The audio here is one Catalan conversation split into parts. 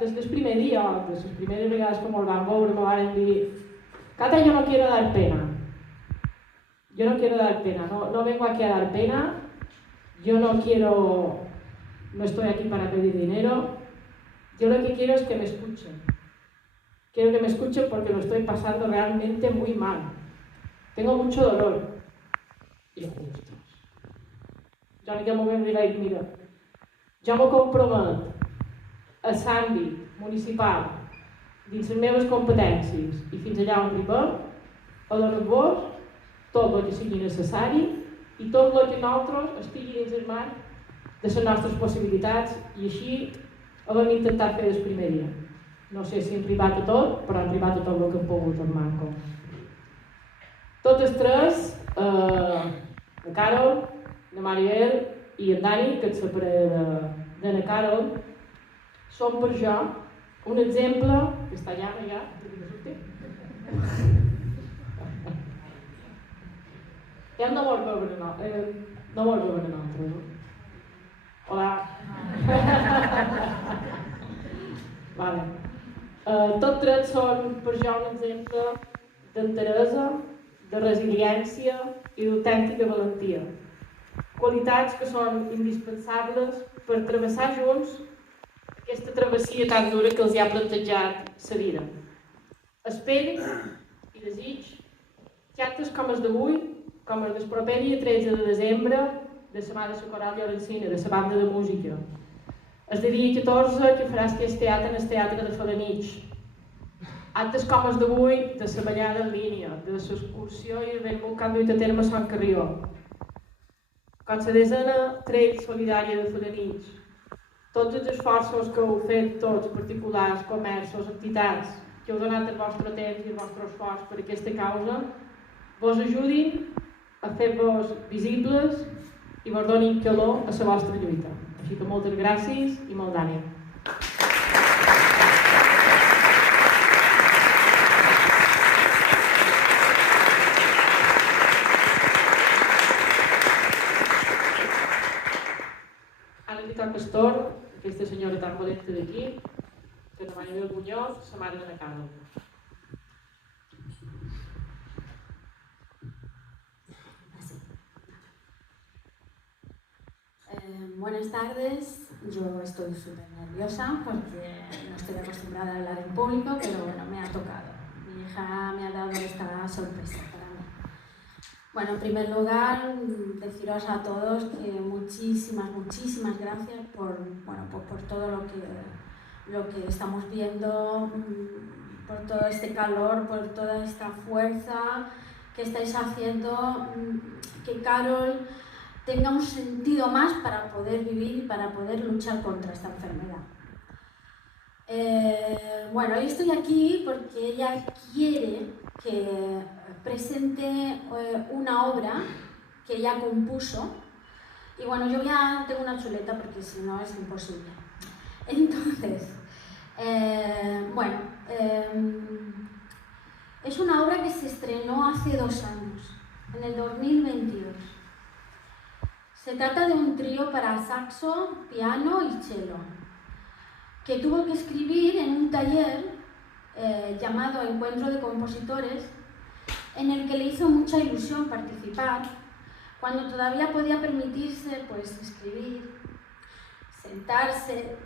des del primer dia, o de les primeres vegades que me'l van veure, me van dir: Cata, yo no quiero dar pena. Yo no quiero dar pena, no vengo aquí a dar pena, yo no estoy aquí para pedir dinero, yo lo que quiero es que me escuchen. Quiero que me escuchen porque lo estoy pasando realmente muy mal. Tengo mucho dolor. I jo dic, ostres, jo en aquell moment li vaig, mira, jo me compromet a l'àmbit municipal, dins les meves competències i fins allà on arribem, a donar-vos tot el que sigui necessari i tot el que nosaltres estigui dins les mans de les nostres possibilitats, i així ho hem intentat fer des primer dia. No sé si hem arribat a tot, però hem arribat a tot el que hem pogut en Manco. Totes tres, la Carol, la Maribel i en Dani, que és la parella de la Carol, són per jo un exemple, que està allà, ell no vol veure nosaltres, no? Hola. Vale. Tots tres són per jo un exemple d'enteresa, de resiliència i d'autèntica valentia. Qualitats que són indispensables per travessar junts aquesta travessia tan dura que els ha plantejat la vida. Espero i desig que actes com els d'avui, com el del proper dia 13 de desembre, de la mà de la Coral Llorencina, de la banda de música, el de dia 14 que faràs aquest teatre en el Teatre de Felanitx, actes com els d'avui, de la ballada en línia, de l'excursió i el Benbuc que han duit a terme a Sant Carrió, com la desena Trell Solidària de Felanitx, tots els esforços que heu fet tots, particulars, comerços, entitats, que heu donat el vostre temps i el vostre esforç per aquesta causa, vos ajudin a fer-vos visibles i vos donin calor a la vostra lluita. Així que moltes gràcies i molt d'ànim. Ara li toca el torn a aquesta senyora tan valenta d'aquí, que és la Maribel Muñoz, la mare de la Carol. Buenas tardes, yo estoy súper nerviosa porque no estoy acostumbrada a hablar en público, pero bueno, me ha tocado. Mi hija me ha dado esta sorpresa para mí. Bueno, en primer lugar, deciros a todos que muchísimas gracias por todo lo que estamos viendo, por todo este calor, por toda esta fuerza que estáis haciendo, que Carol tenga un sentido más para poder vivir y para poder luchar contra esta enfermedad. Bueno, hoy estoy aquí porque ella quiere que presente una obra que ella compuso, y bueno, yo ya tengo una chuleta porque si no es imposible. Entonces, es una obra que se estrenó hace 2 años, en el 2022. Se trata de un trío para saxo, piano y cello, que tuvo que escribir en un taller llamado Encuentro de Compositores, en el que le hizo mucha ilusión participar, cuando todavía podía permitirse escribir, sentarse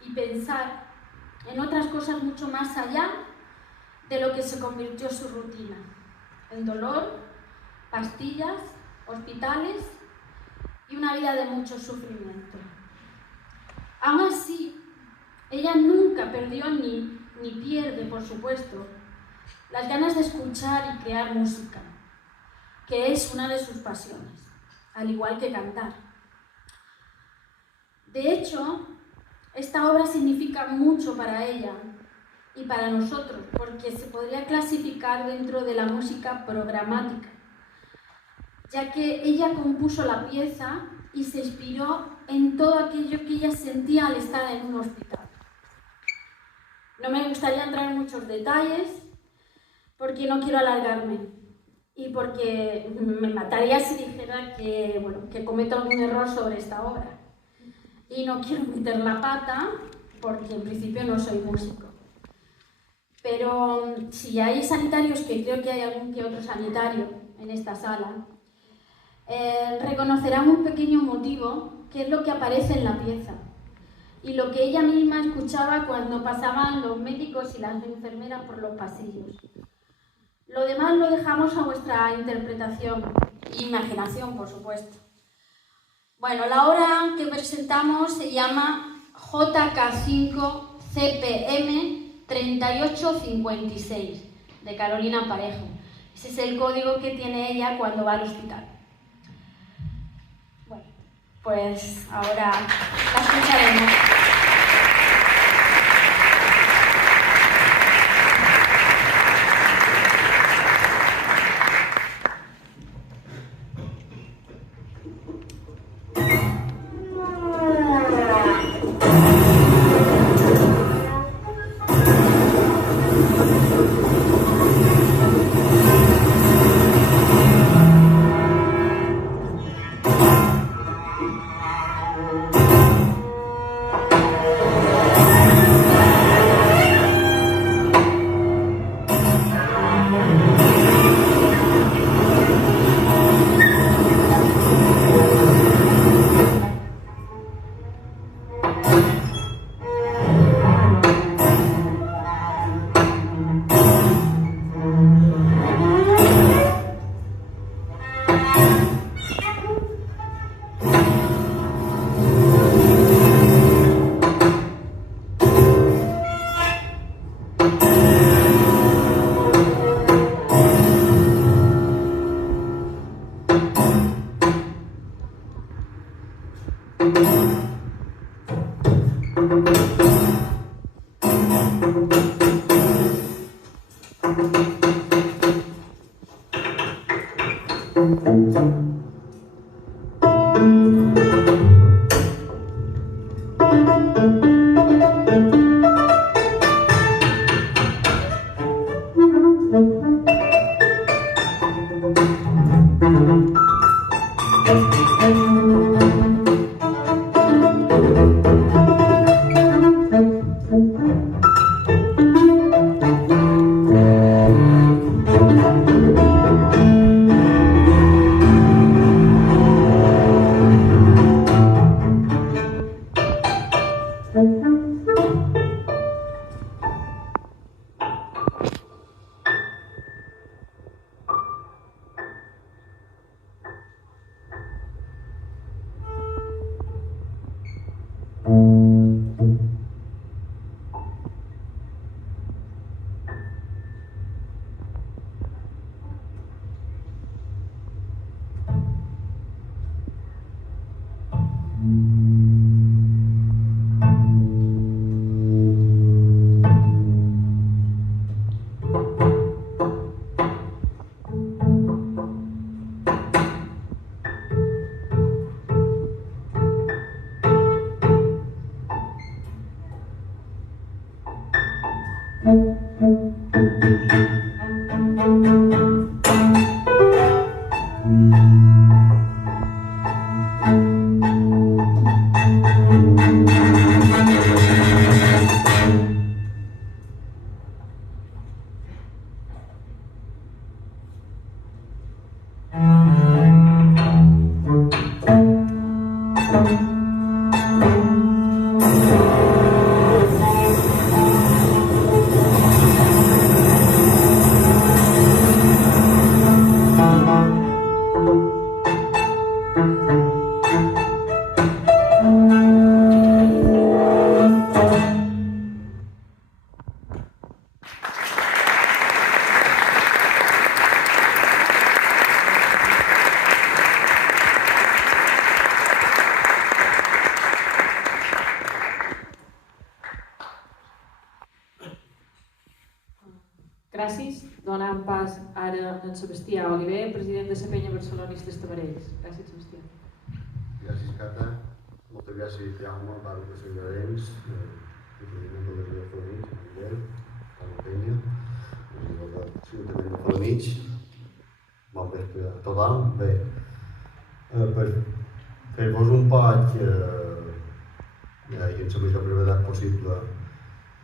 y pensar en otras cosas mucho más allá de lo que se convirtió su rutina, el dolor, pastillas, hospitales y una vida de mucho sufrimiento. Aún así, ella nunca perdió ni pierde, por supuesto, las ganas de escuchar y crear música, que es una de sus pasiones, al igual que cantar. De hecho, esta obra significa mucho para ella y para nosotros, porque se podría clasificar dentro de la música programática, ya que ella compuso la pieza y se inspiró en todo aquello que ella sentía al estar en un hospital. No me gustaría entrar en muchos detalles porque no quiero alargarme y porque me mataría si dijera que cometo algún error sobre esta obra. Y no quiero meter la pata porque en principio no soy músico. Pero si hay sanitarios, que creo que hay algún que otro sanitario en esta sala, reconocerán un pequeño motivo, que es lo que aparece en la pieza y lo que ella misma escuchaba cuando pasaban los médicos y las enfermeras por los pasillos. Lo demás lo dejamos a vuestra interpretación e imaginación, por supuesto. Bueno, la obra que presentamos se llama JK5 CPM 3856, de Carolina Parejo. Ese es el código que tiene ella cuando va al hospital. Bueno, pues ahora la escucharemos. Gràcies. Donant pas ara a en Sebastià Oliver, president de la penya Barcelonistes Tamarells. Gràcies, Sebastià. Gràcies, Cata. Moltes gràcies, Jaume, Pablo de Sant Llorenç, el president de la Ria Falanich, Miguel, a la penya, el regidor de l'Ajuntament de Falanich. Bon vespre a tothom. Bé, per fer-vos un poc i en la major brevetat possible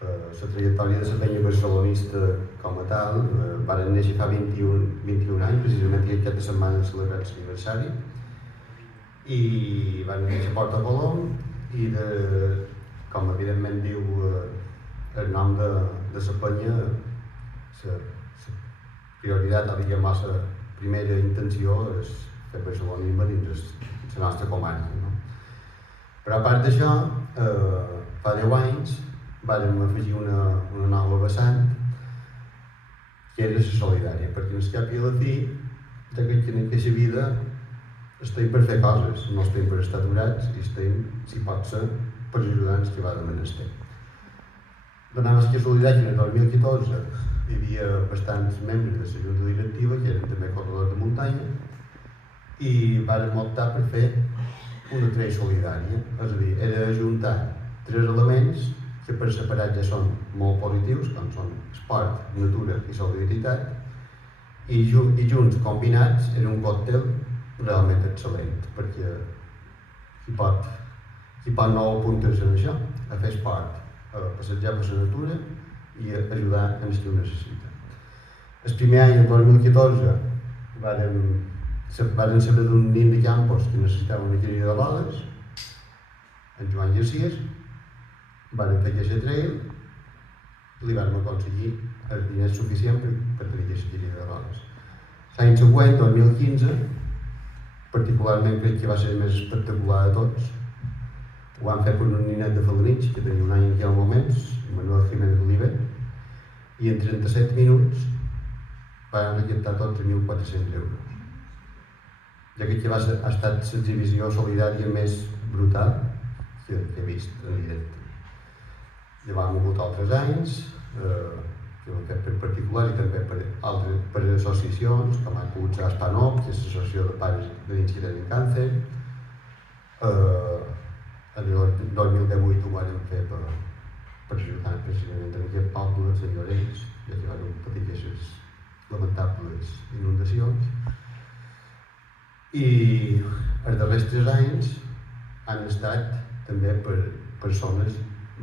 la trajectòria de la penya barcelonista com a tal. Varen néixer fa 21 anys, precisament aquest cap de setmana celebrat l'aniversari, i van néixer a Porta Colom, i com evidentment diu el nom de la penya, la prioritat, o diguem, la primera intenció és fer barcelonisme dins la nostra comarca. Però a part d'això, fa 10 anys vàrem afegir una nova vessant, que era la solidària, perquè al cap i a la fi, en aquesta vida estem per fer coses, no estem per estar aturats i estem, si pot ser, per ajudar els que va de menester. Donant la solidària en el 2014 hi havia bastants membres de la junta directiva que eren també corredors de muntanya i vàrem optar per fer una treva solidària, és a dir, era ajuntar 3 elements que per separat ja són molt positius, com són esport, natura i solidaritat, i junts, combinats, era un còctel realment excel·lent, perquè qui pot no apuntar-se en això, a fer esport, a passejar per la natura i a ajudar en els que ho necessiten. El primer any, el 2014, varen saber d'un nen de Campos que necessitava una cadira de rodes, en Joan Garcés, varen fer aquesta trail i li vam aconseguir els diners suficients per tenir aquesta cadira de rodes. L'any següent, 2015, particularment crec que va ser el més espectacular de tots, ho vam fer per un ninet de Felanitx, que tenia un any en aquell moment, Manuel Jiménez Oliver, i en 37 minuts van recaptar tots 1.400 euros. Ja que ha estat l'exhibició solidària més brutal que he vist en directe. Ja hem hagut altres anys, que ho hem fet per particulars i també per associacions, com ha pogut ser ASPANOP, que és l'Associació de Pares de Nens que tenen càncer. El 2018 ho vam fer per ajudar precisament en aquest poble, a Sant Llorenç, ja que van patir aquestes lamentables inundacions. I els darrers 3 anys han estat també per persones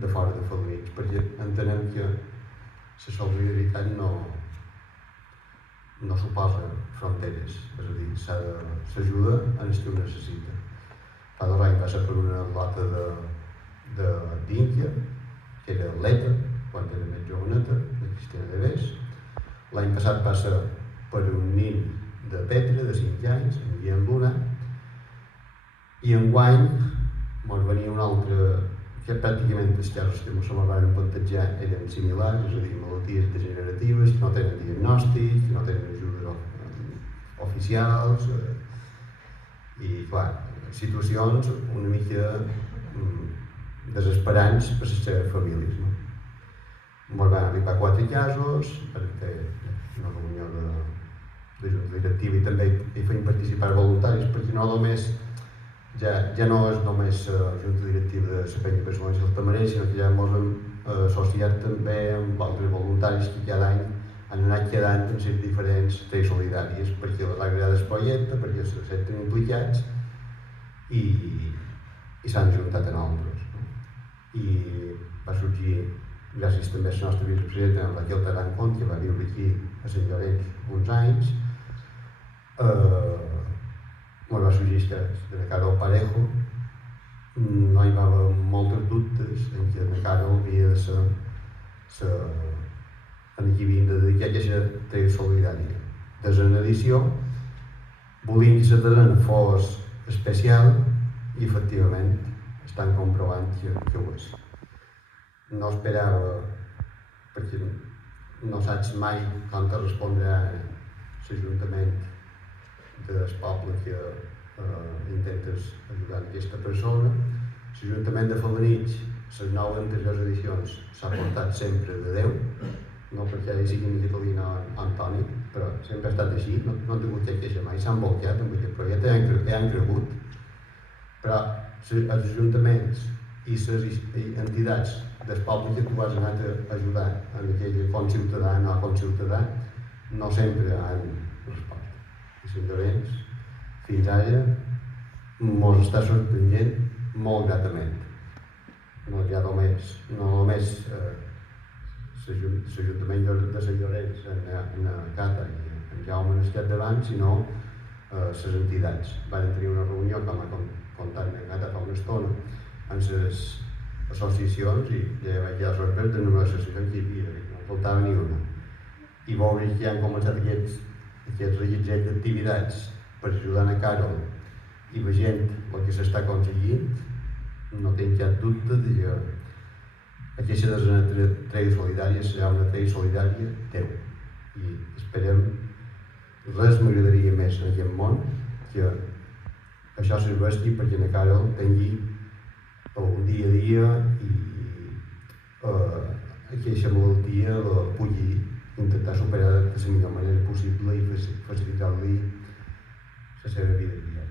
de fora de Felanitx, perquè entenem que la solidaritat no suposa fronteres, és a dir, s'ajuda en els que ho necessiten. Fa 2 anys va ser per una lota d'Índia, que era atleta, quan era més joveneta, de Cristina de Bes. L'any passat va ser per un nen de Petra, de 5 anys, en Guillem Luna, i enguany ens venia un altre, que pràcticament els casos que ens van plantejar eren similars, és a dir, malalties degeneratives, que no tenen diagnòstic, que no tenen ajudes oficials, i clar, situacions una mica desesperants per les seves famílies. Ens van arribar 4 casos, per fer una reunió de junta directiva i també hi feien participar voluntaris, perquè no només ja no és només la junta directiva de la penya barcelonesa del Tamarell, sinó que ja ens hem associat també amb altres voluntaris que cada any han anat quedant en les diferents trets solidàries perquè les ha agradat el projecte, perquè se senten implicats i s'han ajuntat a nosaltres. I va sorgir, gràcies també a la nostra vicepresidenta, en Raquel Tarancón, que va viure aquí a Sant Llorenç uns anys, va sorgir que de cara al Parejo no hi va haver moltes dubtes en que de cara havia de ser en qui havien de dedicar aquesta treva solidària. Des de l'edició volíem que la terrena fos especial i efectivament estan comprovant que ho és. No esperava, perquè no saps mai com te respondrà l'Ajuntament del poble que intentes ajudar aquesta persona. L'Ajuntament de Felanitx, les 9 anteriors edicions, s'ha portat sempre de Déu, no perquè hi sigui ni Catalina o Antoni, però sempre ha estat així, no han tingut que queixar mai, s'han bolcat amb aquest projecte i han cregut. Però els ajuntaments i les entitats del poble que tu has anat a ajudar en aquell conciutadà o conciutadà no sempre han respost. I Sant Llorenç, fins ara, ens està sorprenent molt gratament. no hi ha només l'Ajuntament de Sant Llorenç en Cata i en Jaume en el capdavant, sinó les entitats. Van tenir una reunió que m'ha contat en Cata fa una estona amb les associacions i ja vaig quedar sorprès de només associacions que hi havia, no faltava ni una. I veure que han començat aquests reguitzell d'activitats per ajudar a Carol i veient el que s'està aconseguint, no tinc cap dubte de que aquesta trega solidària serà una trega solidària teu. I esperem, res m'agradaria més en aquest món que això serveixi perquè la Carol tingui un dia a dia i aquesta malaltia la pugui intentar superar de la millor manera possible i facilitar-li la seva vida diària.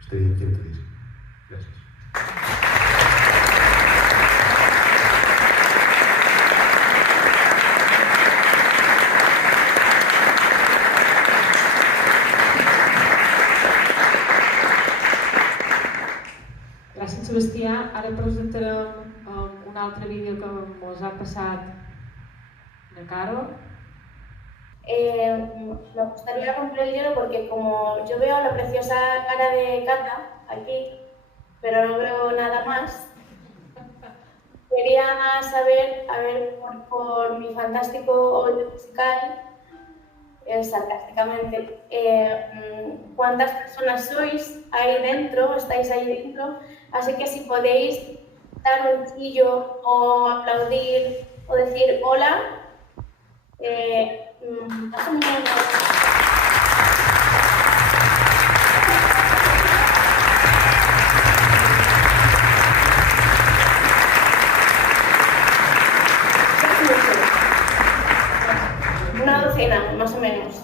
Estaria encantadíssim. Gràcies. Gràcies, Sebastià. Ara presentarem un altre vídeo que ens ha passat la Caro. Me gustaría compartirlo porque como yo veo la preciosa cara de Cata aquí, pero no veo nada más, quería saber, a ver, por mi fantástico oído musical, sarcásticamente, cuántas personas sois ahí dentro, estáis ahí dentro, así que si podéis dar un chillo o aplaudir o decir hola, más o menos. Una docena, más o menos.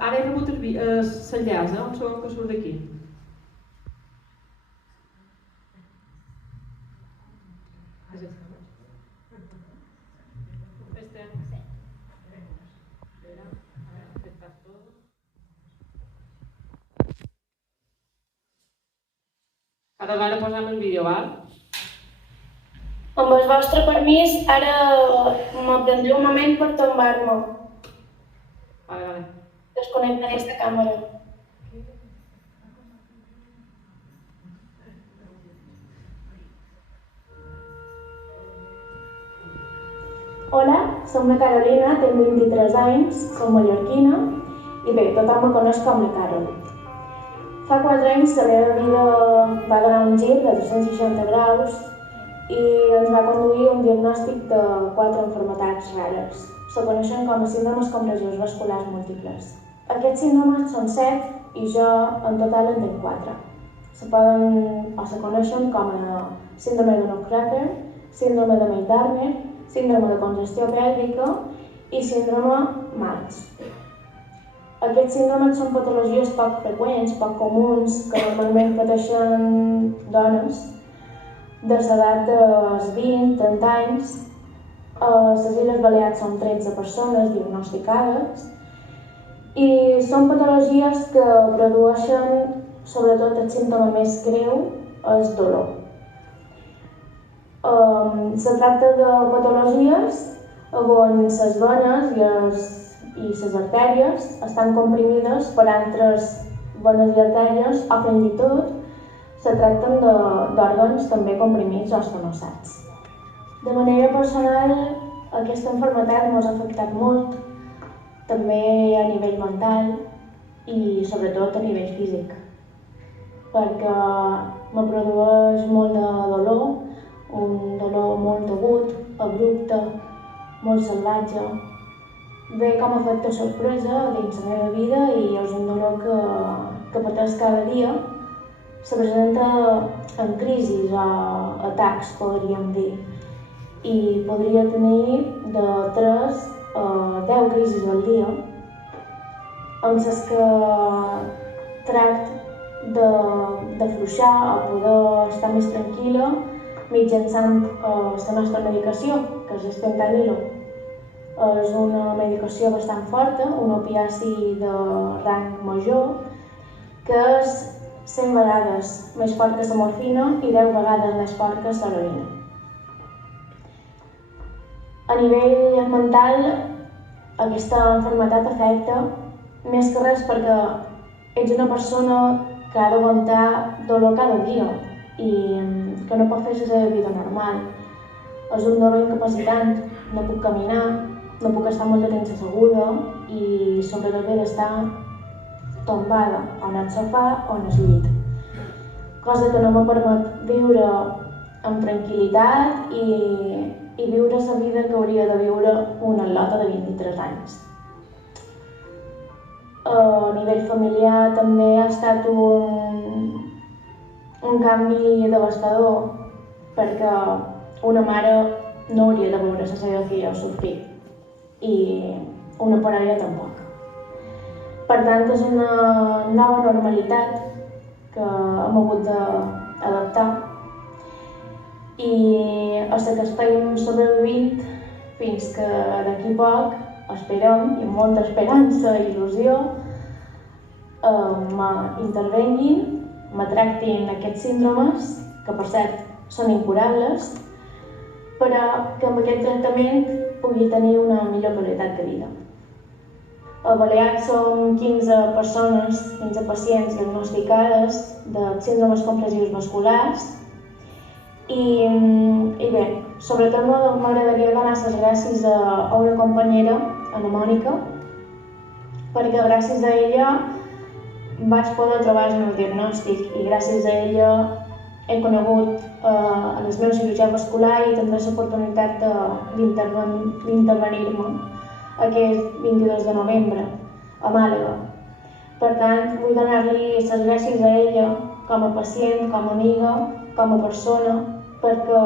Ara he rebut l'enllaç, un segon que surt d'aquí. Ara van a posar el vídeo, val? Amb el vostre permís, ara me prendré un moment per tombar-me. Vale. Desconnectaré esta càmera. Hola, som la Carolina, tinc 23 anys, som mallorquina i bé, tothom me coneix com la Carol. Fa 4 anys la meva vida va donar un gir de 360 graus i ens va conduir un diagnòstic de 4 malalties rares. Se coneixen com a síndromes complexos vasculars múltiples. Aquests síndromes són 7 i jo en total en tinc 4. Se coneixen com a síndrome de Nutcracker, síndrome de Meyer-Turner, síndrome de congestió pèlvica i síndrome Marx. Aquests síndromes són patologies poc freqüents, poc comuns, que normalment pateixen dones de l'edat dels 20-30 anys. A les Illes Balears són 13 persones diagnosticades i són patologies que produeixen, sobretot el símptoma més greu, és dolor. Se tracta de patologies on les venes i les artèries estan comprimides per altres venes i artèries o fins i tot se tracten d'òrgans també comprimits o estenossats. De manera personal, aquesta malaltia m'ha afectat molt, també a nivell mental i sobretot a nivell físic, perquè me produeix molt de dolor, un dolor molt agut, abrupte, molt salvatge. Ve com a efecte sorpresa dins la meva vida i és un dolor que pateix cada dia. Se presenta en crisis o atacs, podríem dir, i podria tenir de 3 a 10 crisis al dia, amb les que tracto d'afluixar o poder estar més tranquil·la mitjançant la nostra medicació, que és el fentanilo. És una medicació bastant forta, un opiaci de rang major, que és 100 vegades més fort que la morfina i 10 vegades més fort que l'heroïna. A nivell mental, aquesta malaltia afecta més que res perquè ets una persona que ha d'aguantar dolor cada dia i que no pot fer la seva vida normal. És un dolor incapacitant, no puc caminar, no puc estar molt de temps asseguda i sobretot he d'estar tombada o en el sofà o en el llit. Cosa que no me permet viure amb tranquil·litat i viure la vida que hauria de viure una atleta de 23 anys. A nivell familiar també ha estat un canvi devastador perquè una mare no hauria de veure la seva filla sofrir i una parella tampoc. Per tant, és una nova normalitat que hem hagut d'adaptar i a la que estem sobrevivint fins que d'aquí poc esperem, i amb molta esperança i il·lusió, m'intervenguin, me tractin aquests síndromes, que per cert són incurables, però que amb aquest tractament pugui tenir una millor qualitat de vida. A Balears som 15 persones, 15 pacients diagnosticades de síndromes compressius musculars i bé, sobretot m'agradaria donar les gràcies a una companyera, a la Mònica, perquè gràcies a ella vaig poder trobar el meu diagnòstic i gràcies a ella he conegut el meu cirurgià vascular i tindré l'oportunitat d'intervenir-me aquest 22 de novembre a Màlaga. Per tant, vull donar-li les gràcies a ella com a pacient, com a amiga, com a persona, perquè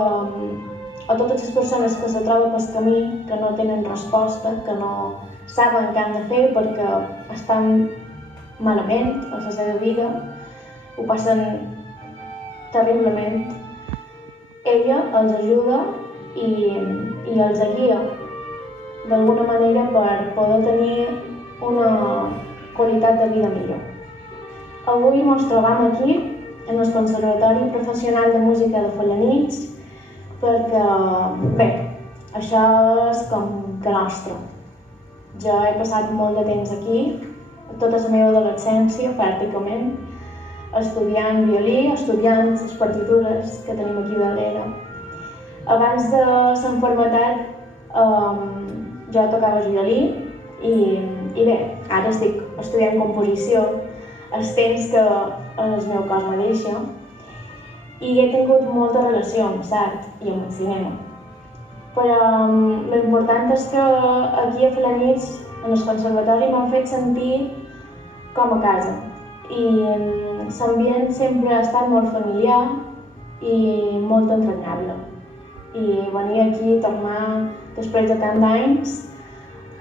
a totes les persones que se troben pel camí, que no tenen resposta, que no saben què han de fer perquè estan malament a la seva vida, ho passen terriblement. Ella els ajuda i els guia d'alguna manera per poder tenir una qualitat de vida millor. Avui ens trobam aquí, en el Conservatori Professional de Música de Felanitx, perquè, bé, això és com que nostre. Jo he passat molt de temps aquí, tota la meva adolescència, pràcticament, estudiant violí, estudiant les partitures que tenim aquí darrere. Abans de l'enfermetat jo tocava el violí i bé, ara estic estudiant composició, els temps que el meu cos me deixa, i he tingut molta relació amb l'art i amb el cinema. Però l'important és que aquí a Felanitx, en el conservatori, m'han fet sentir com a casa. I l'ambient sempre ha estat molt familiar i molt entranyable. I venir aquí i tornar després de tant d'anys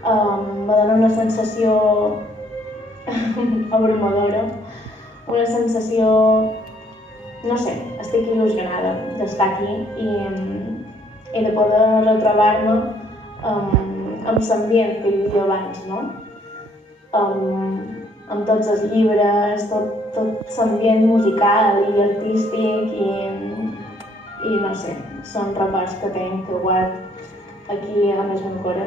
me dona una sensació abrumadora, una sensació, no sé, estic il·lusionada d'estar aquí i de poder retrobar-me amb l'ambient que hi havia abans, no? Amb tots els llibres, tot l'ambient musical i artístic i no sé, són records que tinc que guard aquí a més meu cor.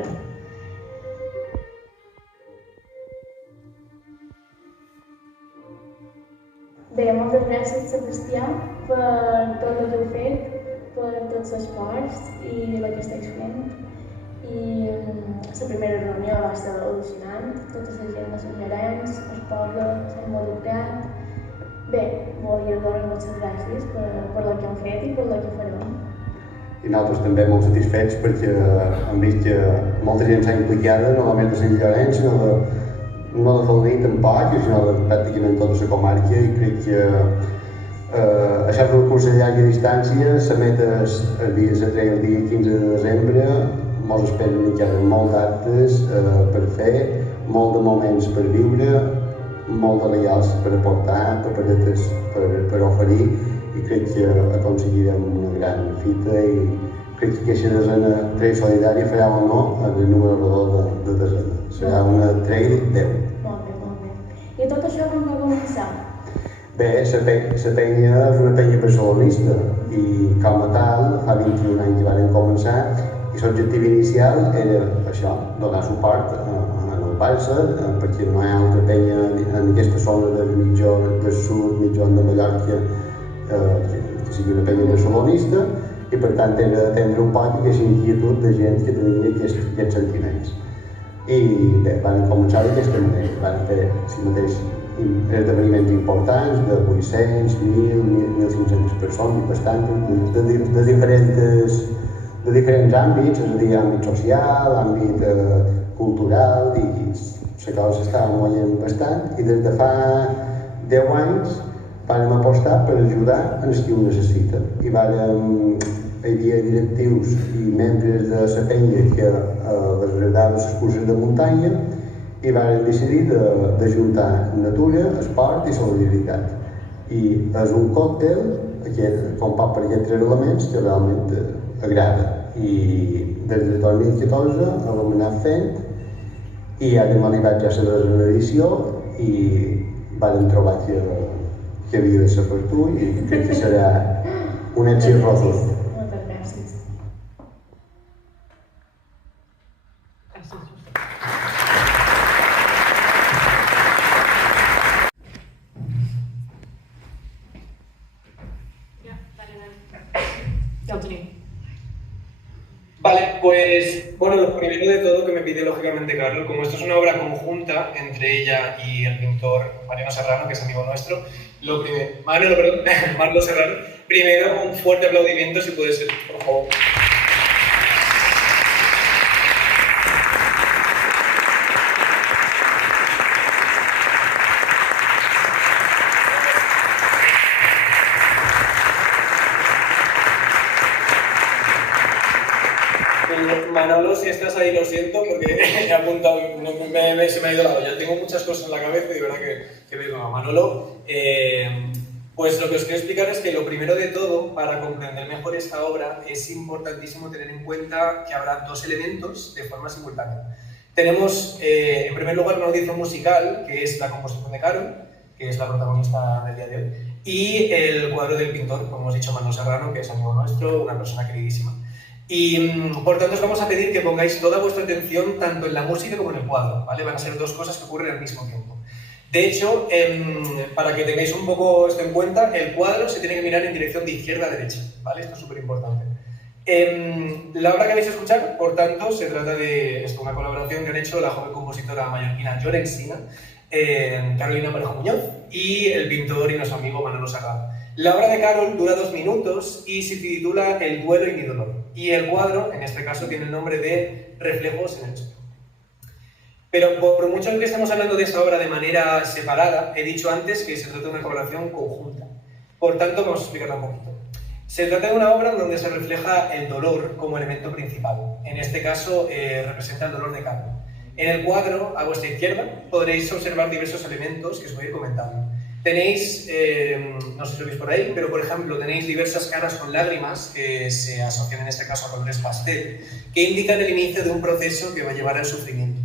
Bé, moltes gràcies, Sebastià, per tot el que heu fet, per tots els esforç i el que esteu fent. I la primera reunió va ser al·lucinant, tota la gent de Llorenç, el poble s'ha involucrat. Bé, volia donar moltes gràcies per el que han fet i per el que farem. I nosaltres també molt satisfets perquè hem vist que molta gent s'ha implicada, no només de Sant Llorenç, sinó de Felanitx tampoc, sinó de pràcticament tota la comarca, i crec que això és un curs a llarga distància, s'emet el dia 7 i el dia 15 de desembre, ens esperen encara molt d'actes per fer, molt de moments per viure, molt de regals per aportar, paperetes per oferir, i crec que aconseguirem una gran fita i crec que aquesta desena trail solidària farà honor al número rodó de desena. Serà una trail 10. Molt bé, molt bé. I tot això com va començar? Bé, la penya és una penya barcelonista i com a tal, fa 21 anys que van començar i l'objectiu inicial era això, donar suport al Barça, perquè no hi ha altra penya en aquesta zona del sud, mitjan de Mallorca, que sigui una penya barcelonista, i per tant era atendre un poc aquesta inquietud de gent que tenia aquests sentiments. I bé, van començar d'aquesta manera, van fer si mateix esdeveniments importants de 800, 1.000, 1.500 persones, bastantes, de diferents àmbits, és a dir, àmbit social, àmbit cultural, i la cosa estava moient bastant, i des de fa 10 anys vam apostar per ajudar en els qui ho necessiten. Hi havia directius i membres de la penya que les agradaven les curses de muntanya i vam decidir d'ajuntar natura, esport i solidaritat. I és un còctel compost per aquests tres elements que realment agrada. I des del 2014 l'hem anat fent i ara hem arribat ja a la desena edició i vam trobar que havia de ser per tu i crec que serà un èxit rotund. Moltes gràcies. Ja ho tenim. Vale, pues, bueno, lo primero de todo que me pide lógicamente Carlos, como esto es una obra conjunta entre ella y el pintor Mariano Serrano, que es amigo nuestro, Marlo Serrano, primero un fuerte aplaudimiento si puede ser, por favor. Manolo, si estás ahí, lo siento, porque he apuntado, se me ha ido la olla. Tengo muchas cosas en la cabeza y de verdad que vengo a Manolo. Pues lo que os quiero explicar es que lo primero de todo, para comprender mejor esta obra, es importantísimo tener en cuenta que habrá dos elementos de forma simultánea. Tenemos, en primer lugar, una audición musical, que es la composición de Carol, que es la protagonista del día de hoy, y el cuadro del pintor, como hemos dicho, Manolo Serrano, que es amigo nuestro, una persona queridísima. Y por tanto os vamos a pedir que pongáis toda vuestra atención tanto en la música como en el cuadro, ¿vale? Van a ser dos cosas que ocurren al mismo tiempo. De hecho, para que tengáis un poco esto en cuenta, el cuadro se tiene que mirar en dirección de izquierda a derecha, ¿vale? Esto es súper importante. La obra que vais a escuchar, por tanto, se trata de una colaboración que han hecho la joven compositora mallorquina Llorensina, Carolina Parejo Muñoz, y el pintor y nuestro amigo Manolo Serrano. La obra de Carol dura 2 minutos y se titula El duelo y mi dolor. Y el cuadro, en este caso, tiene el nombre de Reflejos en el espejo. Pero por mucho que estamos hablando de esta obra de manera separada, he dicho antes que se trata de una colaboración conjunta. Por tanto, vamos a explicarla un poquito. Se trata de una obra donde se refleja el dolor como elemento principal. En este caso, representa el dolor de Carol. En el cuadro, a vuestra izquierda, podréis observar diversos elementos que os voy a ir comentando. Tenéis, no sé si lo veis por ahí, pero por ejemplo tenéis diversas caras con lágrimas que se asocian en este caso a colores pastel, que indican el inicio de un proceso que va a llevar al sufrimiento.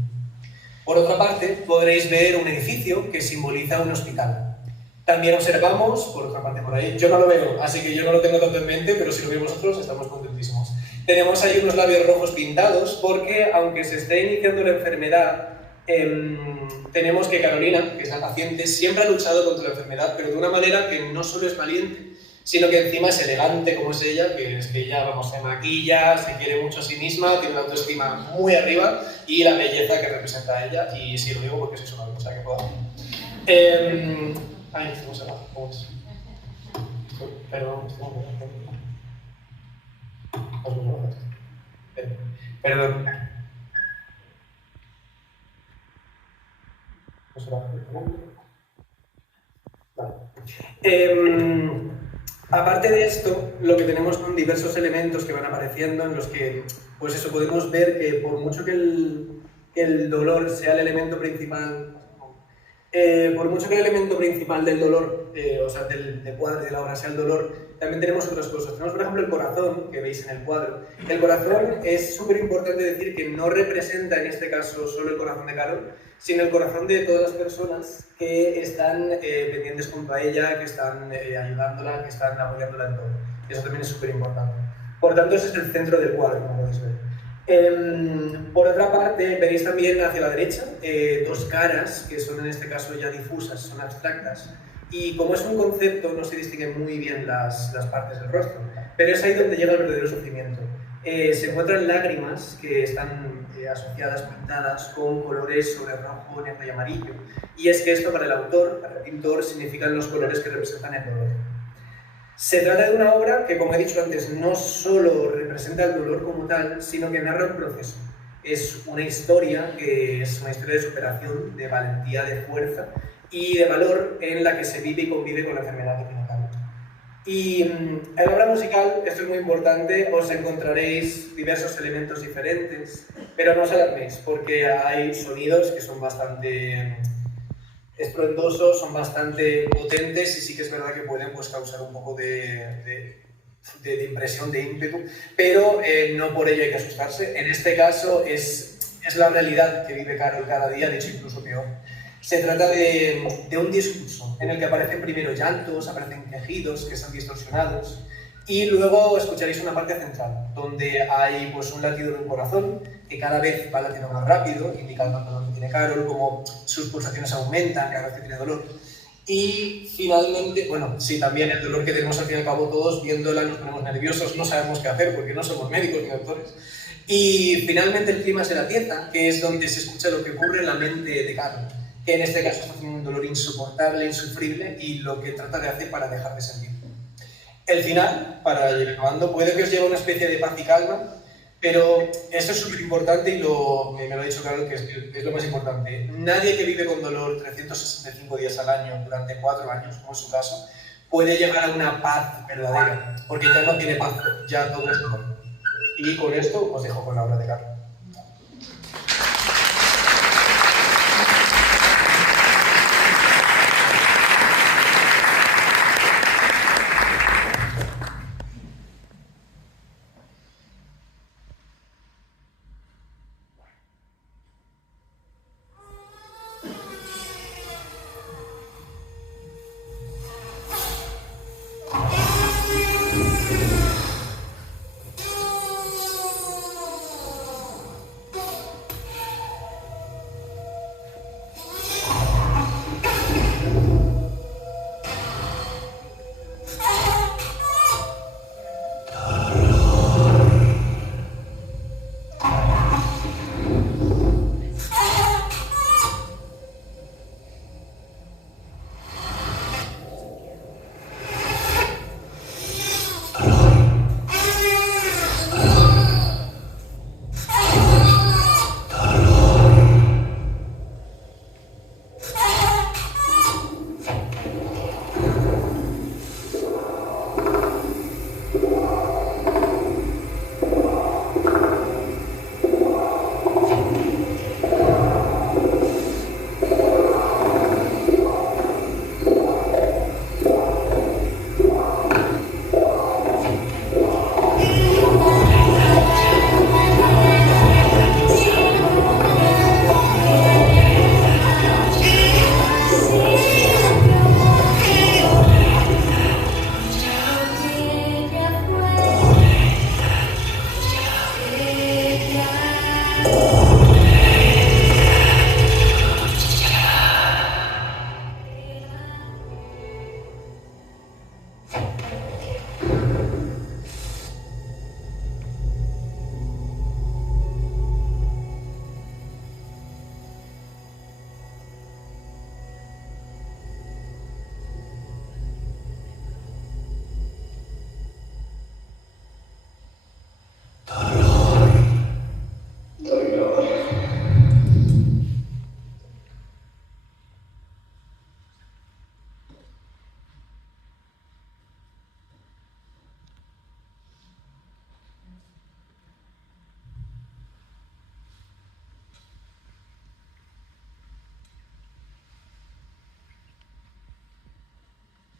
Por otra parte, podréis ver un edificio que simboliza un hospital. También observamos, por otra parte por ahí, yo no lo veo, así que yo no lo tengo tanto en mente, pero si lo veis vosotros estamos contentísimos. Tenemos ahí unos labios rojos pintados porque, aunque se esté iniciando la enfermedad, tenemos que Carolina, que es la paciente, siempre ha luchado contra la enfermedad, pero de una manera que no solo es valiente, sino que encima es elegante como es ella, que es que ella, vamos, se maquilla, se quiere mucho a sí misma, tiene una autoestima muy arriba y la belleza que representa a ella, y sí lo digo porque soy una cosa que puedo. Ay, estamos abajo, vamos. Perdón, perdón. Vale. Aparte de esto, lo que tenemos son diversos elementos que van apareciendo en los que, pues eso, podemos ver que por mucho que el dolor sea el elemento principal, del dolor, o sea, del cuadro de la obra sea el dolor, también tenemos otras cosas. Tenemos, por ejemplo, el corazón, que veis en el cuadro. El corazón es súper importante decir que no representa, en este caso, solo el corazón de Carol, sino el corazón de todas las personas que están pendientes junto a ella, que están ayudándola, que están apoyándola en todo. Eso también es súper importante. Por tanto, ese es el centro del cuadro, como podéis ver. Por otra parte, veréis también hacia la derecha dos caras, que son en este caso ya difusas, son abstractas. Y como es un concepto, no se distinguen muy bien las partes del rostro, pero es ahí donde llega el verdadero sufrimiento. Se encuentran lágrimas que están asociadas, pintadas con colores sobre rojo, negro y amarillo. Y es que esto para el autor, para el pintor, significan los colores que representan el dolor. Se trata de una obra que, como he dicho antes, no solo representa el dolor como tal, sino que narra un proceso. Es una historia que es una historia de superación, de valentía, de fuerza y de valor en la que se vive y convive con la enfermedad que tiene Carol. Y en la obra musical, esto es muy importante, os encontraréis diversos elementos diferentes, pero no os alarméis, porque hay sonidos que son bastante estruendosos, son bastante potentes y sí que es verdad que pueden pues, causar un poco de impresión, de ímpetu, pero no por ello hay que asustarse. En este caso es la realidad que vive Carol cada día, de hecho incluso peor. Se trata de un discurso en el que aparecen primero llantos, aparecen quejidos que son distorsionados y luego escucharéis una parte central donde hay pues, un latido de un corazón que cada vez va latiendo más rápido, indicando el dolor que tiene Carol, como sus pulsaciones aumentan cada vez que tiene dolor. Y finalmente, bueno, sí, también el dolor que tenemos al fin y al cabo todos, viéndola nos ponemos nerviosos, no sabemos qué hacer porque no somos médicos ni doctores. Y finalmente el clima se la tieta, que es donde se escucha lo que ocurre en la mente de Carol, que en este caso está haciendo un dolor insoportable, insufrible, y lo que trata de hacer para dejar de sentir. El final, para ir acabando, puede que os lleve una especie de paz y calma, pero eso es súper importante y me lo ha dicho Carol, que es lo más importante. Nadie que vive con dolor 365 días al año durante 4 años, como es su caso, puede llegar a una paz verdadera, porque ya no tiene paz, ya todo es dolor. Y con esto os dejo con la obra de Carol.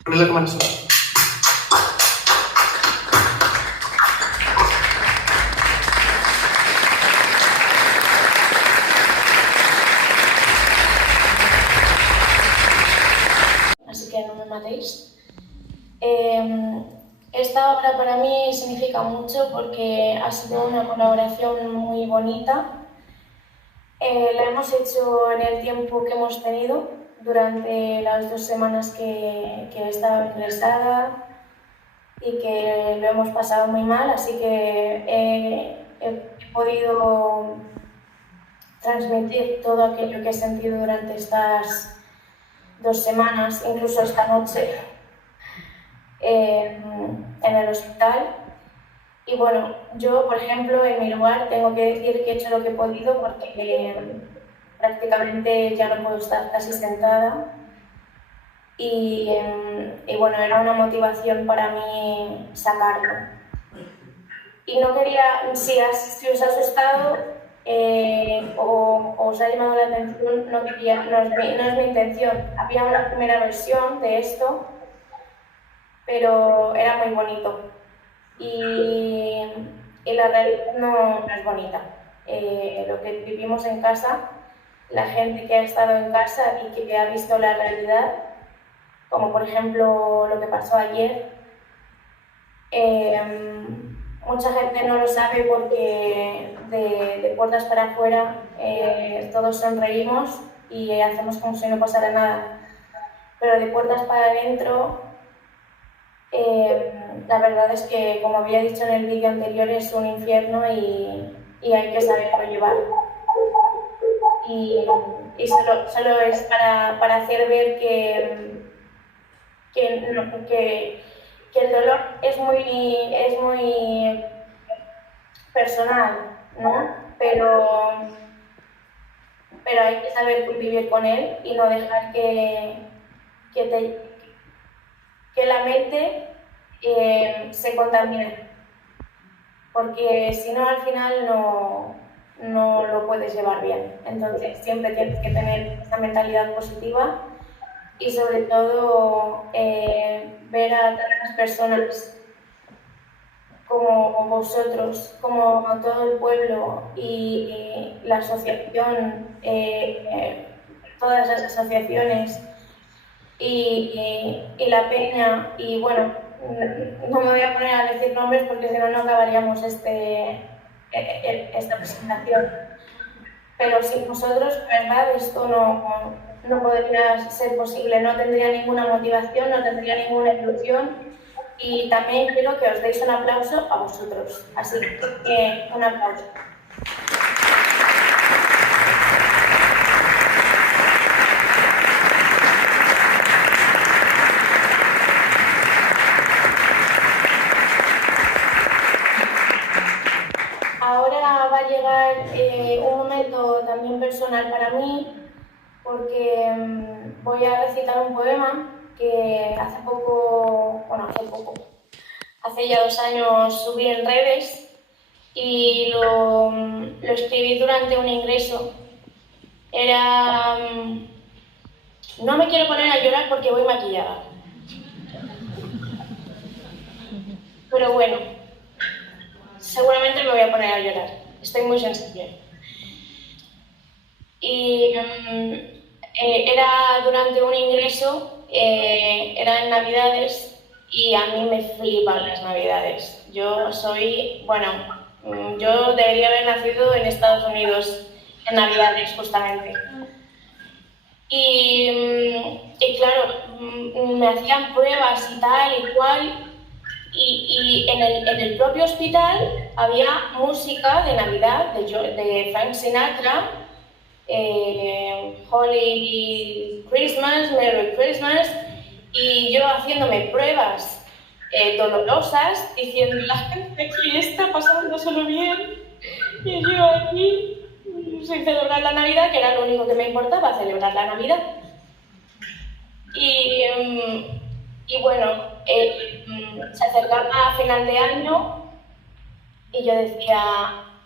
Poned la cámara sola. el mateix. Esta obra para mí significa mucho porque ha sido una colaboración muy bonita. La hemos hecho en el tiempo que hemos tenido, durante las 2 semanas que he estado ingresada y que lo hemos pasado muy mal, así que he podido transmitir todo aquello que he sentido durante estas 2 semanas, incluso esta noche en el hospital. Y bueno, yo, por ejemplo, en mi lugar tengo que decir que he hecho lo que he podido porque prácticamente ya no puedo estar casi sentada. Y bueno, era una motivación para mí sacarlo. Y no quería, si os ha asustado o os ha llamado la atención, no es mi intención. Había una primera versión de esto, pero era muy bonito. Y la realidad no es bonita. Lo que vivimos en casa, la gente que ha estado en casa y que ha visto la realidad, como por ejemplo lo que pasó ayer, mucha gente no lo sabe porque de puertas para afuera todos sonreímos y hacemos como si no pasara nada, pero de puertas para adentro la verdad es que, como había dicho en el vídeo anterior, es un infierno y hay que saberlo llevar. Y solo es para hacer ver que el dolor es muy personal, ¿no? Pero hay que saber convivir con él y no dejar que la mente se contamine, porque si no, al final no lo puedes llevar bien. Entonces siempre tienes que tener esa mentalidad positiva y sobre todo ver a tantas personas como vosotros, como todo el pueblo y la asociación, todas las asociaciones y la peña, y bueno, no me voy a poner a decir nombres porque si no, no acabaríamos esta presentación. Pero sin vosotros, verdad, esto no podría ser posible, no tendría ninguna motivación, no tendría ninguna ilusión. Y también quiero que os deis un aplauso a vosotros. Así que un aplauso. Ahora va a llegar un momento también personal para mí, porque voy a recitar un poema que hace ya 2 años subí en redes y lo escribí durante un ingreso. Era... no me quiero poner a llorar porque voy maquillada. Pero bueno, seguramente me voy a poner a llorar. Estoy muy sensible. Y era durante un ingreso, era en Navidades, y a mí me flipan las Navidades. Yo debería haber nacido en Estados Unidos en Navidades, justamente. Y claro, me hacían pruebas y tal y cual, y en el propio hospital había música de Navidad de Frank Sinatra, Holy Christmas, Merry Christmas, y yo haciéndome pruebas dolorosas, diciendo la gente aquí está pasándoselo bien, y yo aquí sin celebrar la Navidad, que era lo único que me importaba, celebrar la Navidad. Y bueno, se acercaba a final de año y yo decía,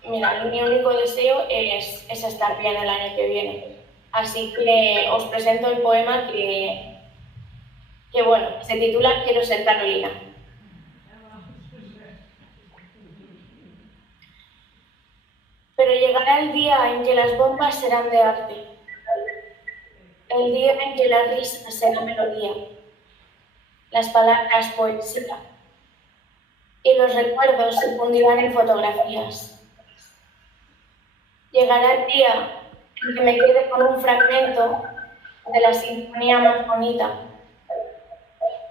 mira, mi único deseo es estar bien el año que viene. Así que os presento el poema que bueno, se titula Quiero ser Carolina. Pero llegará el día en que las bombas serán de arte, el día en que la risa será melodía, las palabras poesía y los recuerdos se fundirán en fotografías. Llegará el día en que me quede con un fragmento de la sinfonía más bonita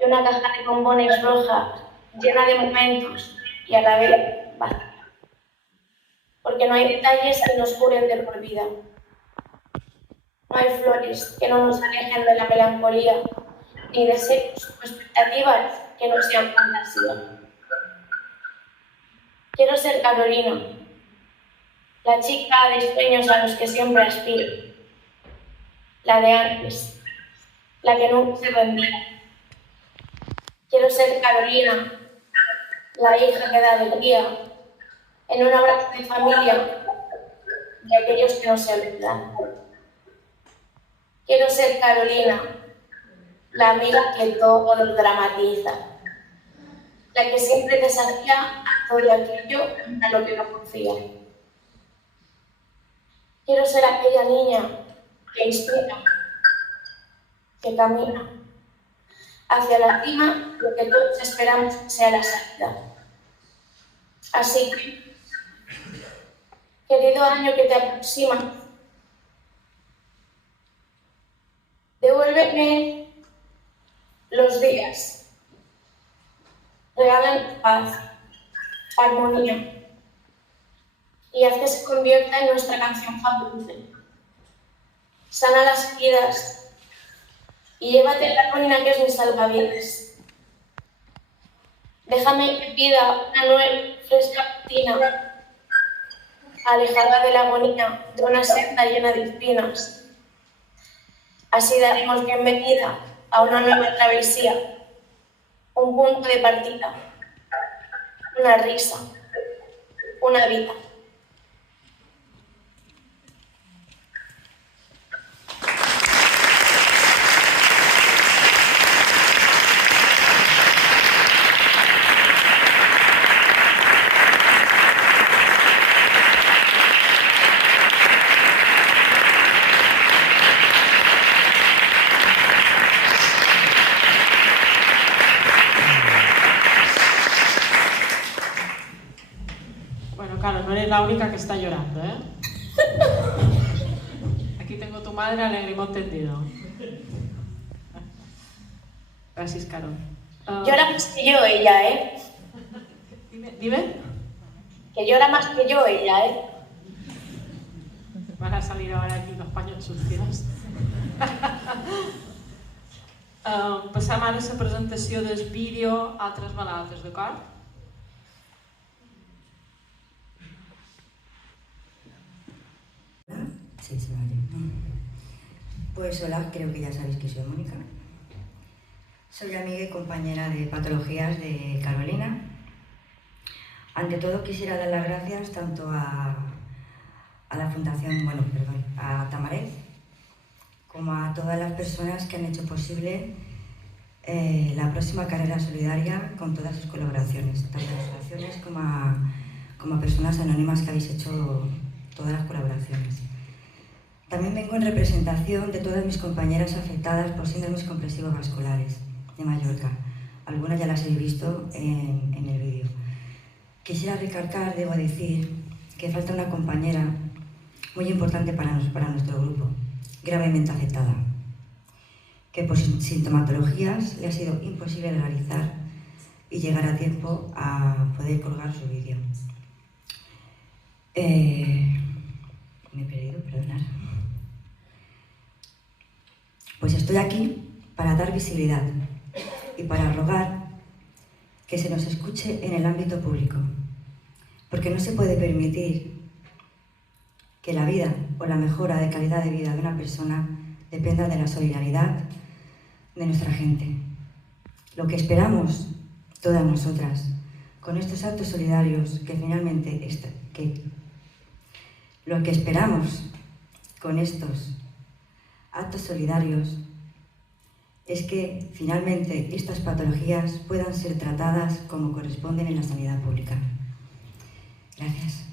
y una caja de bombones roja llena de momentos y a la vez vacía. Porque no hay detalles que nos curen de por vida. No hay flores que no nos alejen de la melancolía, ni deseos o expectativas que no sean fantasía. Quiero ser Carolina, la chica de sueños a los que siempre aspiro, la de antes, la que nunca se rendía. Quiero ser Carolina, la hija que da alegría, en un abrazo de familia de aquellos que no se olvidan. Quiero ser Carolina, la amiga que todo lo dramatiza, la que siempre desafía todo aquello a lo que no confía. Quiero ser aquella niña que inspira, que camina hacia la cima, lo que todos esperamos que sea la salida. Así que, querido año que te aproxima, devuélveme los días, regálame paz, armonía, y haz que se convierta en nuestra canción favorita. Sana las heridas y llévate la armonía que es mi salvavidas. Déjame que pida una nueva fresca rutina, alejada de la agonía de una senda llena de espinas. Así daremos bienvenida a una nueva travesía, un punto de partida, una risa, una vida. No eres la única que está llorando, ¿eh? Aquí tengo tu madre al lagrimón tendido. Gracias, Carol. Llora más que yo ella, ¿eh? Dime. Que llora más que yo ella, ¿eh? Van a salir ahora aquí los paños sucios. Passem ara a la presentació del vídeo Altres Balades, d'acord? Sí, se me oye. Pues hola, creo que ya sabéis que soy Mónica. Soy amiga y compañera de patologías de Carolina. Ante todo quisiera dar las gracias tanto a la Fundación, a Tamarez, como a todas las personas que han hecho posible la próxima carrera solidaria con todas sus colaboraciones, tanto a asociaciones como a personas anónimas que habéis hecho todas las colaboraciones. También vengo en representación de todas mis compañeras afectadas por síndromes compresivos vasculares de Mallorca. Algunas ya las he visto en el vídeo. Quisiera recalcar, debo decir, que falta una compañera muy importante para nuestro grupo, gravemente afectada, que por sintomatologías le ha sido imposible realizar y llegar a tiempo a poder colgar su vídeo. Me he perdido, perdonad. Pues estoy aquí para dar visibilidad y para rogar que se nos escuche en el ámbito público, porque no se puede permitir que la vida o la mejora de calidad de vida de una persona dependa de la solidaridad de nuestra gente. Lo que esperamos todas nosotras con estos actos solidarios, lo que esperamos con estos actos solidarios es que finalmente estas patologías puedan ser tratadas como corresponden en la sanidad pública. Gracias.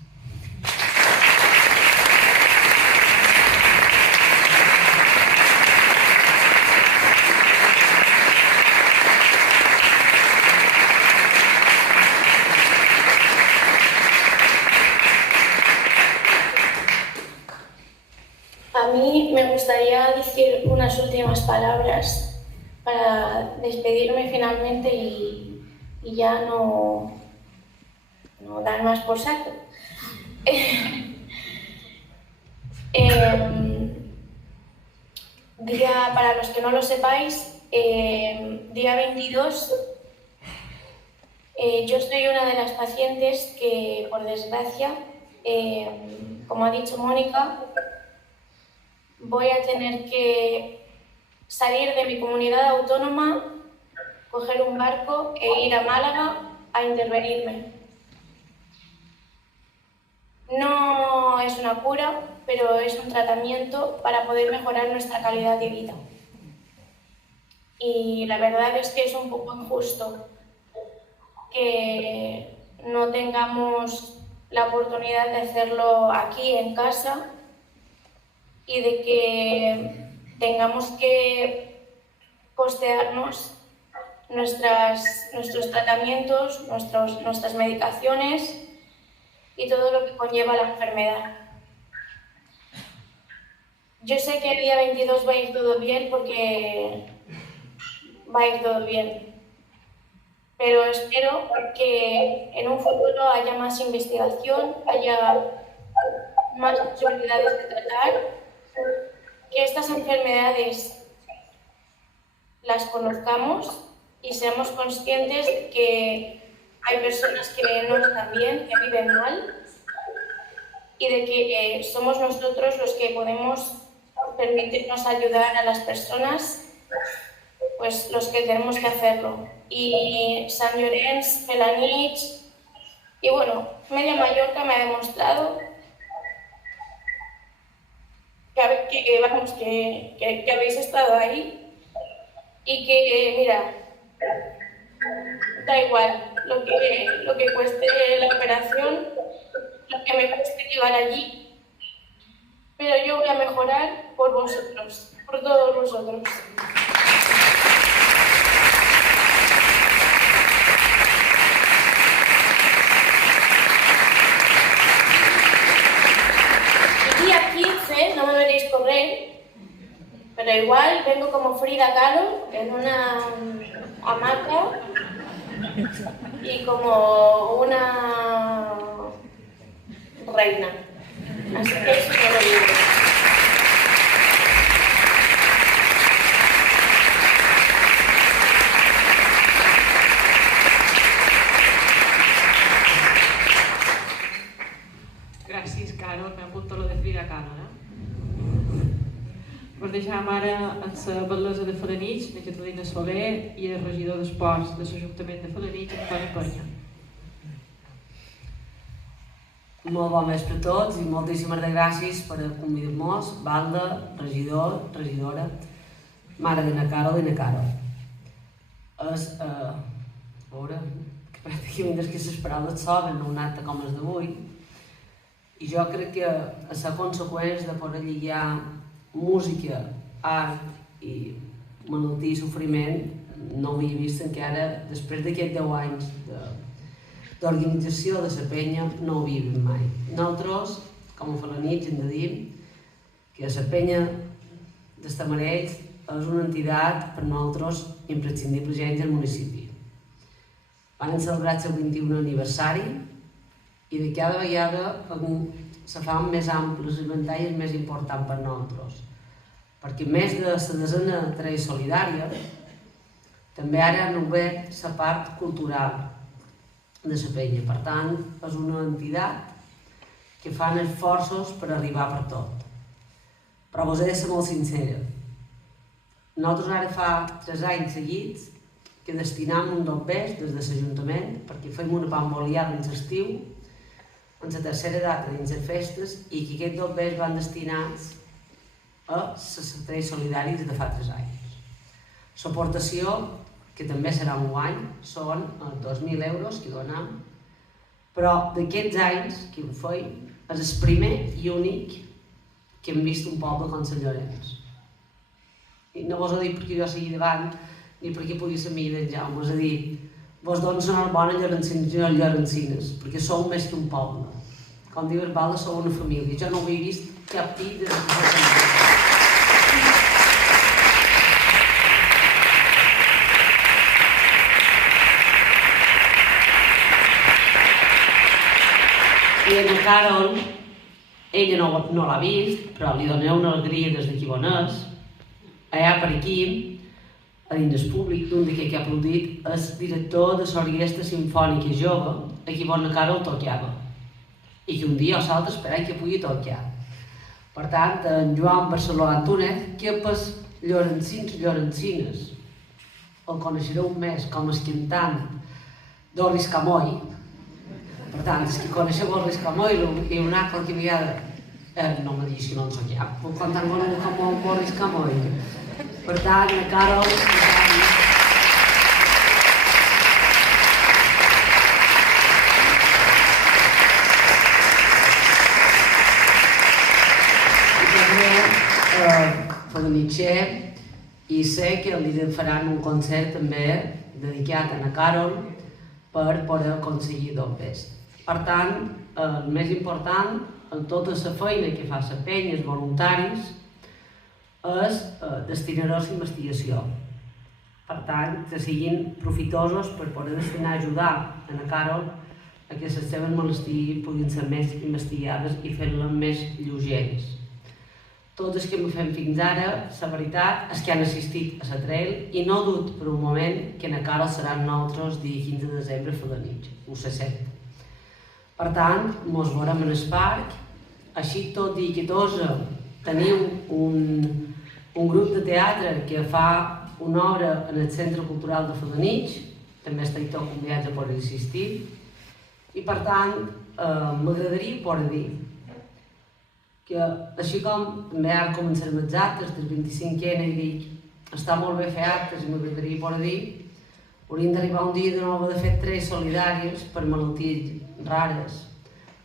decir unas últimas palabras para despedirme finalmente y ya no dar más por saco. Para los que no lo sepáis, día 22, yo soy una de las pacientes que, por desgracia, como ha dicho Mónica, voy a tener que salir de mi comunidad autónoma, coger un barco e ir a Málaga a intervenirme. No es una cura, pero es un tratamiento para poder mejorar nuestra calidad de vida. Y la verdad es que es un poco injusto que no tengamos la oportunidad de hacerlo aquí en casa y de que tengamos que costearnos nuestros tratamientos, nuestras medicaciones y todo lo que conlleva la enfermedad. Yo sé que el día 22 va a ir todo bien porque va a ir todo bien, pero espero que en un futuro haya más investigación, haya más posibilidades de tratar, que estas enfermedades las conozcamos y seamos conscientes de que hay personas que no están bien, que viven mal, y de que somos nosotros los que podemos permitirnos ayudar a las personas, pues los que tenemos que hacerlo. Y Sant Llorenç, Felanitx y bueno, Media Mallorca me ha demostrado que habéis estado ahí y que, mira, da igual lo que cueste la operación, lo que me cueste llegar allí, pero yo voy a mejorar por vosotros, por todos vosotros. El día 15 no me veréis correr, pero igual vengo como Frida Kahlo en una hamaca y como una reina. Así que eso no lo digo. Gràcies, Carol. M'apunto lo de Frida Kahlo, Per deixar ara en la batllessa de Felanitx, la Catalina Soler, i el regidor d'Esports de l'Ajuntament de Felanitx, Antoni Penya. Molt bon vespre a tots i moltíssimes gràcies per convidar-nos, Valda, regidor, regidora, mare de na Carol i na Carol. És, a veure, que pràcticament que les paraules sobren en un acte com el d'avui, i jo crec que a la conseqüència de poder lligar música, art i malaltia i sofriment no ho havia vist encara després d'aquests 10 anys d'organització de la penya, no ho havia vist mai. Nosaltres, com a Felanitx, hem de dir que la penya d'Estamarells és una entitat per nosaltres imprescindible gens del municipi. Van celebrar el 21 aniversari i de cada vegada se fan més amples i ventalles més importants per nosaltres. Perquè més de la desena trajectòria solidària, també ara han obert la part cultural de la penya. Per tant, és una entitat que fan esforços per arribar per tot. Però vos he de ser molt sincera. Nosaltres ara fa 3 anys seguits que destinam un dobbers des de l'Ajuntament perquè fem una pamboliada en l'estiu, en la tercera data dins les festes, i que aquests dobbers van destinats a les secretaris solidaris de fa 3 anys. L'aportació, que també serà un any, són 2.000 euros que donem, però d'aquests anys que ho feim és el primer i únic que hem vist un poble com Sant Llorenç. I no vos ho dic perquè jo sigui davant ni perquè pugui ser amiga d'en Jaume, és a dir, vos dones enhorabona llorencines i llorencines, perquè sou més que un poble. Com diu el Valda, sou una família. Jo no ho he vist cap dia des de Carol, ella no l'ha vist, però li doneu una alegria des d'aquí on és. Allà per aquí, a dins del públic, d'un d'aquest que ha aplaudit, és director de l'Orquestra Simfònica Jove, a qui bona Carol tocava. I que un dia nosaltres esperem que pugui tocar. Per tant, en Joan Barceló Antúnez, que pels llorencins i llorencines el coneixereu més com el cantant d'Orris Camoy. Per tant, els que coneixeu Orris Camoy i una qualque vegada no me diguis que no en soc ja, puc cantar com Orris Camoy. Per tant, la Carol... Felanitxer, i sé que li faran un concert també dedicat a la Carol per poder aconseguir dobles. Per tant, el més important en tota la feina que fa la penya, els voluntaris, és destinar-los a investigació. Per tant, que siguin profitosos per poder destinar a ajudar a la Carol a que les seves malalties puguin ser més investigades i fer-les més lleugeres. Tots els que m'ho fem fins ara, la veritat és que han assistit a la trail i no dubto per un moment que la Carol serà amb nosaltres dia 15 de desembre a la nit, ho sé cert. Per tant, ens veurem en el parc, així tot dia 14 teniu un grup de teatre que fa una obra en el Centre Cultural de Felanitx, també estic tot convidats a poder assistir, i per tant m'agradaria poder dir que així com també ara començarem els actes del 25è i dic està molt bé fer actes i m'agradaria poder dir hauríem d'arribar un dia de nou de fer tres solidàries per malalties rares,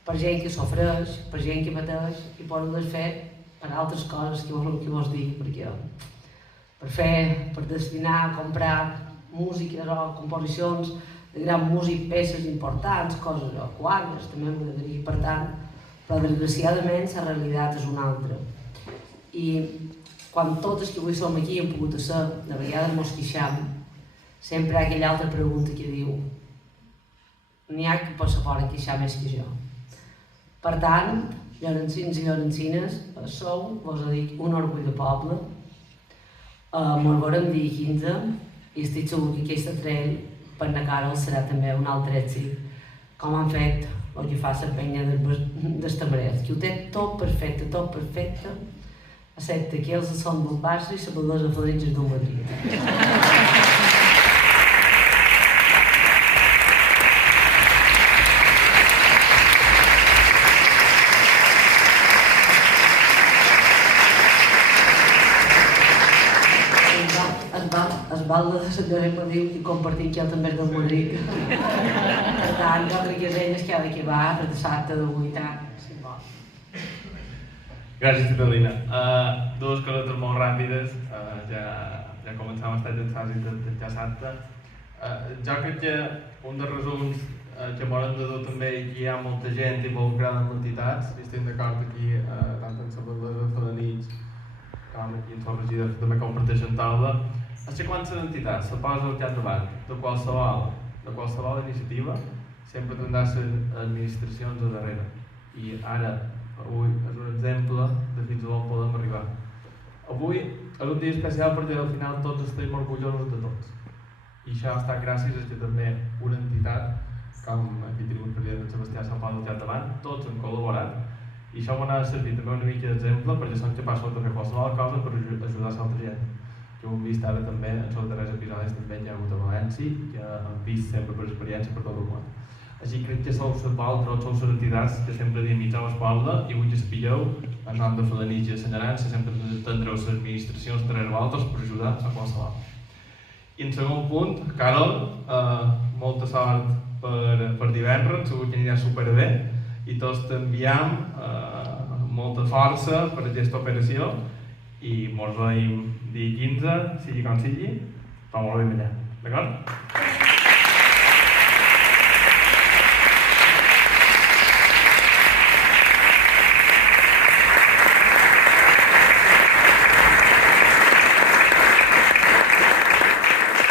per gent que sofreix, per gent que pateix i poder fer per altres coses que vols dir, perquè per destinar a comprar música o composicions de gran músic, peces importants, coses quadres, també m'agradaria, per tant, però desgraciadament la realitat és una altra. I quan tots els que avui som aquí hem pogut ser, de vegades mos queixam, sempre hi ha aquella altra pregunta que diu n'hi ha que pot saber queixar més que jo. Per tant, llorencins i llorencines, sou, vos ho dic, un orgull de poble. Mos veurem dia 15 i estic segur que aquesta trail per la Carol serà també un altre èxit, com han fet el que fa la penya d'Estambrets, que ho té tot perfecte, excepte que ells són del Barça i la de Felanitx del Madrid. Es val de senyor Madrid i compartir que ell també és del Madrid. Per tant, jo crec que és ell que ha de quedar per dissabte de 8 anys. Gràcies, Catalina. Dues coses molt ràpides. Ja començàvem a estar llançats i ja dissabte. Jo crec que un dels resums que m'haurem de dur també i que hi ha molta gent involucrada en entitats, i estic d'acord aquí, tant en la Bandera de Felanitx com aquí en el regidor també comparteixen taula, és que quan les entitats se posen al capdavant de qualsevol iniciativa, sempre tindrà les administracions a darrere. I ara, avui, és un exemple de fins a on podem arribar. Avui és un dia especial perquè al final tots estem orgullosos de tots. I això ha estat gràcies a que també una entitat, com aquí tenim el president Sebastià Salpau al capdavant, tots han col·laborat. I això m'ha de servir també una mica d'exemple perquè som capaços de fer qualsevol cosa per ajudar l'altra gent. Que ho hem vist ara també en els darrers episodis també hi ha hagut a València, que hem vist sempre per experiència per tot el món. Així crec que sou vosaltres, sou les entitats que sempre dinamitzeu el poble i vull que sapigueu, en nom de Felanitx i Senyarança, sempre tindreu les administracions darrere vosaltres per ajudar a qualsevol. I en segon punt, Carol, molta sort per divendres, segur que anirà superbé i tots t'enviem molta força per aquesta operació i mos veiem dia 15, sigui com sigui, però molt bé allà, d'acord?